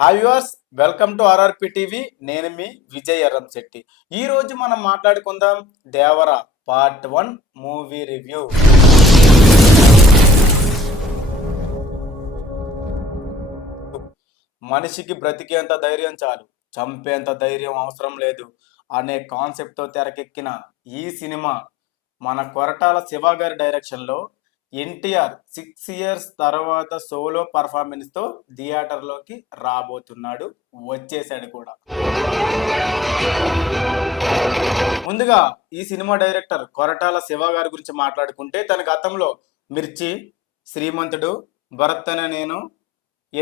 Hi viewers, welcome to RRP TV. నేను మీ విజయ్ ఎర్రంశెట్టి. ఈ రోజు మనం మాట్లాడుకుందాం దేవర పార్ట్ 1 మూవీ రివ్యూ. మనిషికి బ్రతికేంత ధైర్యం చాలు, చంపేంత ధైర్యం అవసరం లేదు అనే కాన్సెప్ట్తో తెరకెక్కిన ఈ సినిమా మన కొరటాల శివ గారి డైరెక్షన్లో ఎన్టీఆర్ 6 years తర్వాత సోలో పర్ఫార్మెన్స్తో థియేటర్లోకి రాబోతున్నాడు, వచ్చేసాడు కూడా. ముందుగా ఈ సినిమా డైరెక్టర్ కొరటాల శివ గారి గురించి మాట్లాడుకుంటే, తన గతంలో మిర్చి, శ్రీమంతుడు, భరత్ అనే నేను,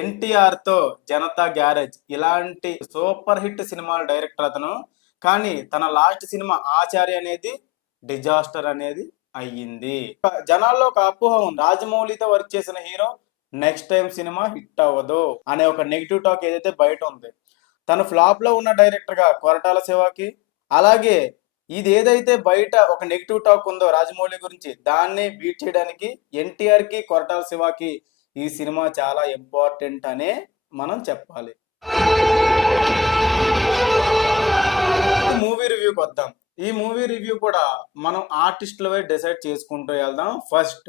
ఎన్టీఆర్తో జనతా గ్యారేజ్ ఇలాంటి సూపర్ హిట్ సినిమాల డైరెక్టర్ అతను. కానీ తన లాస్ట్ సినిమా ఆచార్య అనేది డిజాస్టర్ అనేది అయ్యింది. జనాల్లో ఒక అపోహ ఉంది, రాజమౌళితో వర్క్ చేసిన hero next time cinema hit అవ్వదు అనే ఒక నెగిటివ్ టాక్ ఏదైతే బయట ఉంది. తను ఫ్లాప్ లో ఉన్న డైరెక్టర్ గా కొరటాల శివకి, అలాగే ఇది ఏదైతే బయట ఒక నెగిటివ్ టాక్ ఉందో రాజమౌళి గురించి, దాన్ని బీట్ చేయడానికి ఎన్టీఆర్ కి కొరటాల శివకి ఈ సినిమా చాలా ఇంపార్టెంట్ అనే మనం చెప్పాలి. మూవీ రివ్యూకి వద్దాం. ఈ మూవీ రివ్యూ కూడా మనం ఆర్టిస్టుల వై డిసైడ్ చేసుకుంటూ వెళ్దాం. ఫస్ట్,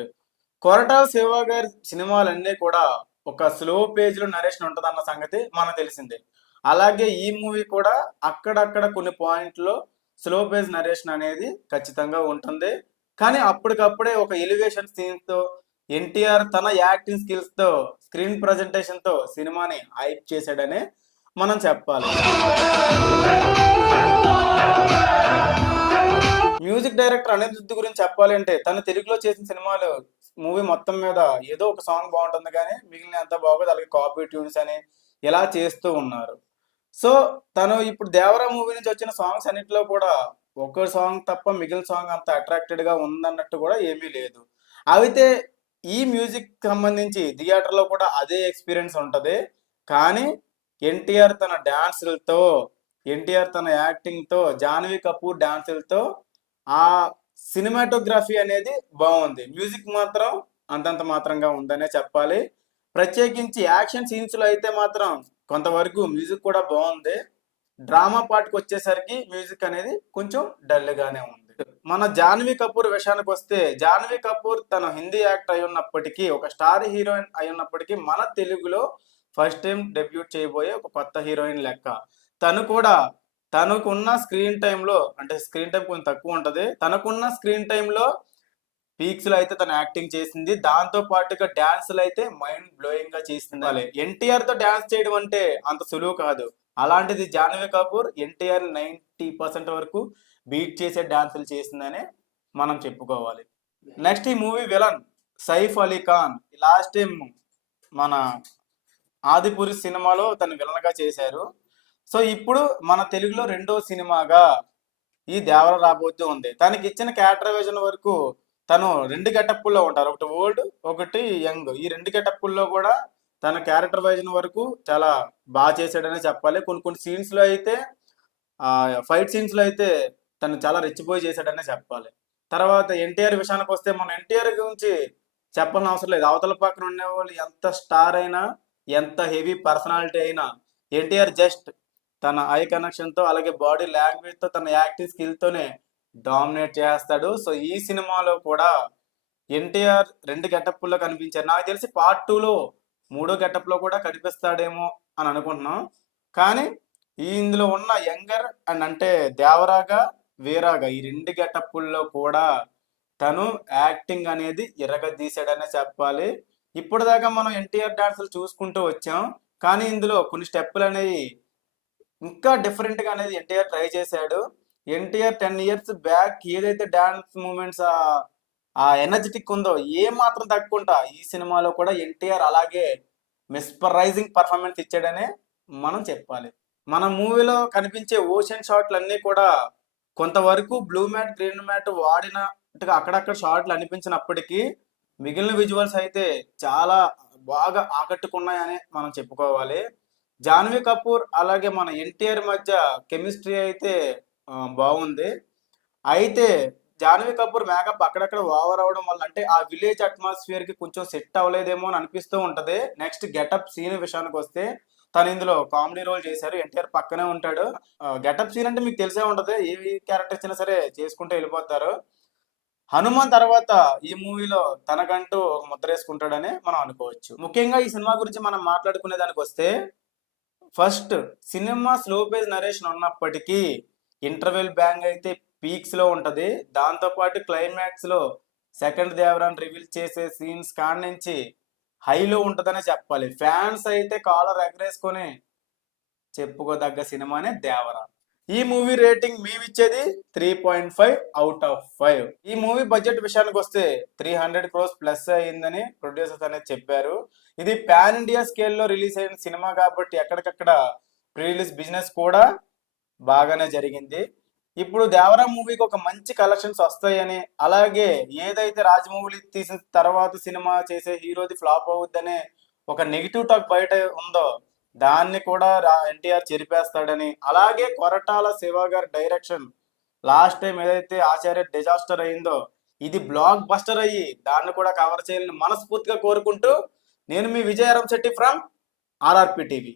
కొరటాల శివ గారి సినిమాలన్నీ కూడా ఒక స్లో పేజ్ లో నరేషన్ ఉంటుంది అన్న సంగతి మనకు తెలిసిందే. అలాగే ఈ మూవీ కూడా అక్కడక్కడ కొన్ని పాయింట్లో స్లో పేజ్ నరేషన్ అనేది ఖచ్చితంగా ఉంటుంది. కానీ అప్పటికప్పుడే ఒక ఎలివేషన్ సీన్స్ తో ఎన్టీఆర్ తన యాక్టింగ్ స్కిల్స్ తో, స్క్రీన్ ప్రజెంటేషన్ తో సినిమాని హైప్ చేశాడనే మనం చెప్పాలి. మ్యూజిక్ డైరెక్టర్ అనిరుద్ధ్ గురించి చెప్పాలి అంటే, తను తెలుగులో చేసిన సినిమాలు మూవీ మొత్తం మీద ఏదో ఒక సాంగ్ బాగుంటుంది కానీ మిగిలిన అంత బాగోదు. అలాగే కాపీ ట్యూన్స్ అని ఇలా చేస్తూ ఉన్నారు. సో తను ఇప్పుడు దేవరా మూవీ నుంచి వచ్చిన సాంగ్స్ అన్నిటిలో కూడా ఒక సాంగ్ తప్ప మిగిలిన సాంగ్ అంత అట్రాక్టెడ్ గా ఉందన్నట్టు కూడా ఏమీ లేదు. అయితే ఈ మ్యూజిక్ సంబంధించి థియేటర్లో కూడా అదే ఎక్స్పీరియన్స్ ఉంటది. కానీ ఎన్టీఆర్ తన డాన్సులతో, ఎన్టీఆర్ తన యాక్టింగ్ తో, జాన్వీ కపూర్ డాన్సులతో ఆ సినిమాటోగ్రఫీ అనేది బాగుంది. మ్యూజిక్ మాత్రం అంతంత మాత్రంగా ఉందనే చెప్పాలి. ప్రత్యేకించి యాక్షన్ సీన్స్ లో అయితే మాత్రం కొంతవరకు మ్యూజిక్ కూడా బాగుంది. డ్రామా పార్ట్కి వచ్చేసరికి మ్యూజిక్ అనేది కొంచెం డల్ గానే ఉంది. మన జాన్వీ కపూర్ విషయానికి వస్తే, జాన్వీ కపూర్ తన హిందీ యాక్టర్ అయి ఉన్నప్పటికీ, ఒక స్టార్ హీరోయిన్ అయి ఉన్నప్పటికీ, మన తెలుగులో ఫస్ట్ టైం డెబ్యూట్ చేయబోయే ఒక కొత్త హీరోయిన్ లెక్క. తను కూడా తనకున్న స్క్రీన్ టైంలో, అంటే స్క్రీన్ టైం కొంచెం తక్కువ ఉంటది, తనకున్న స్క్రీన్ టైంలో పీక్స్ లో అయితే తను యాక్టింగ్ చేసింది. దాంతో పాటుగా డాన్సులు అయితే మైండ్ బ్లోయింగ్ గా చేసింది. ఎన్టీఆర్ తో డాన్స్ చేయడం అంటే అంత సులువు కాదు. అలాంటిది జాన్వీ కపూర్ ఎన్టీఆర్ 90% వరకు బీట్ చేసే డాన్సులు చేసిందనే మనం చెప్పుకోవాలి. నెక్స్ట్, ఈ movie villain Saif Ali Khan. Last time మన ఆదిపురి సినిమాలో తను విలన్ గా చేశారు. సో ఇప్పుడు మన తెలుగులో రెండో సినిమాగా ఈ దేవర రాబోతూ ఉంది. తనకి ఇచ్చిన క్యారెక్టరైజేషన్ వరకు తను రెండు గెటప్పుల్లో ఉంటారు, ఒకటి ఓల్డ్, ఒకటి యంగ్. ఈ రెండు గెటప్పుల్లో కూడా తన క్యారెక్టరైజేషన్ వరకు చాలా బాగా చేశాడనే చెప్పాలి. కొన్ని కొన్ని సీన్స్ లో అయితే, ఫైట్ సీన్స్ లో అయితే తను చాలా రెచ్చిపోయి చేశాడనే చెప్పాలి. తర్వాత ఎన్టీఆర్ విషయానికి వస్తే, మన ఎన్టీఆర్ గురించి చెప్పాల్సిన అవసరం లేదు. అవతల పక్కన ఉండే వాళ్ళు ఎంత స్టార్ అయినా, ఎంత హెవీ పర్సనాలిటీ అయినా, ఎన్టీఆర్ జస్ట్ తన ఐ కనెక్షన్ తో, అలాగే బాడీ లాంగ్వేజ్ తో, తన యాక్టింగ్ స్కిల్ తోనే డామినేట్ చేస్తాడు. సో ఈ సినిమాలో కూడా ఎన్టీఆర్ రెండు గెటప్లో కనిపించారు. నాకు తెలిసి పార్ట్ 2లో మూడో గెటప్ లో కూడా కనిపిస్తాడేమో అని అనుకుంటున్నాం. కానీ ఇందులో ఉన్న యంగర్ అండ్ అంటే దేవరాగా, వీరాగా, ఈ రెండు గెటప్పుల్లో కూడా తను యాక్టింగ్ అనేది ఇరగదీశాడనే చెప్పాలి. ఇప్పటిదాకా మనం ఎన్టీఆర్ డాన్సులు చూసుకుంటూ వచ్చాం, కానీ ఇందులో కొన్ని స్టెప్పులు అనేవి ఇంకా డిఫరెంట్ గా అనేది ఎన్టీఆర్ ట్రై చేశాడు. ఎన్టీఆర్ 10 years బ్యాక్ ఏదైతే డాన్స్ మూమెంట్స్, ఆ ఎనర్జెటిక్ ఉందో ఏ మాత్రం తగ్గకుండా ఈ సినిమాలో కూడా ఎన్టీఆర్ అలాగే మిస్పరైజింగ్ పర్ఫార్మెన్స్ ఇచ్చాడనే మనం చెప్పాలి. మన మూవీలో కనిపించే ఓషన్ షాట్లు అన్నీ కూడా కొంతవరకు బ్లూ మ్యాట్, గ్రీన్ మ్యాట్ వాడినట్టుగా అక్కడక్కడ షాట్లు అనిపించినప్పటికీ, మిగిలిన విజువల్స్ అయితే చాలా బాగా ఆకట్టుకున్నాయని మనం చెప్పుకోవాలి. జాన్వీ కపూర్ అలాగే మన ఎన్టీఆర్ మధ్య కెమిస్ట్రీ అయితే బాగుంది. అయితే జాన్వీ కపూర్ మేకప్ అక్కడక్కడ ఓవర్ అవడం వల్ల, అంటే ఆ విలేజ్ అట్మాస్ఫియర్ కి కొంచెం సెట్ అవ్వలేదేమో అని అనిపిస్తూ ఉంటది. నెక్స్ట్ గెటప్ సీన్ విషయానికి వస్తే, తను ఇందులో కామెడీ రోల్ చేశారు. ఎన్టీఆర్ పక్కనే ఉంటాడు. గెటప్ సీన్ అంటే మీకు తెలిసే ఉంటది. ఏ క్యారెక్టర్ ఇచ్చినా సరే చేసుకుంటూ వెళ్ళిపోతారు. హనుమాన్ తర్వాత ఈ మూవీలో తనకంటూ ఒక ముద్రేసుకుంటాడని మనం అనుకోవచ్చు. ముఖ్యంగా ఈ సినిమా గురించి మనం మాట్లాడుకునే దానికి వస్తే, first cinema slow page narration ఉన్నప్పటికీ ఇంటర్వెల్ బ్యాంగ్ అయితే పీక్స్ లో ఉంటది. దాంతో పాటు క్లైమాక్స్ లో సెకండ్ దేవరాన్ని రివీల్ చేసే సీన్స్ కాడి నుంచి హైలో ఉంటదనే చెప్పాలి. ఫ్యాన్స్ అయితే కాలర్ ఎగరేసుకొని చెప్పుకోదగ్గ సినిమానే దేవరా. ఈ మూవీ రేటింగ్ మేమిచ్చేది 3.5 అవుట్ ఆఫ్ 5. ఈ మూవీ బడ్జెట్ విషయానికి వస్తే 300 crores ప్లస్ అయిందని ప్రొడ్యూసర్స్ అనేది చెప్పారు. ఇది పాన్ ఇండియా స్కేల్లో రిలీజ్ అయిన సినిమా కాబట్టి ఎక్కడికక్కడ ప్రీ రిలీజ్ బిజినెస్ కూడా బాగానే జరిగింది. ఇప్పుడు దేవరా మూవీకి ఒక మంచి కలెక్షన్స్ వస్తాయని, అలాగే ఏదైతే రాజమౌళి తీసిన తర్వాత సినిమా చేసే హీరోది ఫ్లాప్ అవుద్దనే ఒక నెగిటివ్ టాక్ బయట ఉందో దాన్ని కూడా ఎన్టీఆర్ చెరిపేస్తాడని, అలాగే కొరటాల శివ గారి డైరెక్షన్ లాస్ట్ టైం ఏదైతే ఆచార్య డిజాస్టర్ అయిందో ఇది బ్లాక్ బస్టర్ అయ్యి దాన్ని కూడా కవర్ చేయాలని మనస్ఫూర్తిగా కోరుకుంటూ నేను మీ Vijayaram Shetty from RRP TV.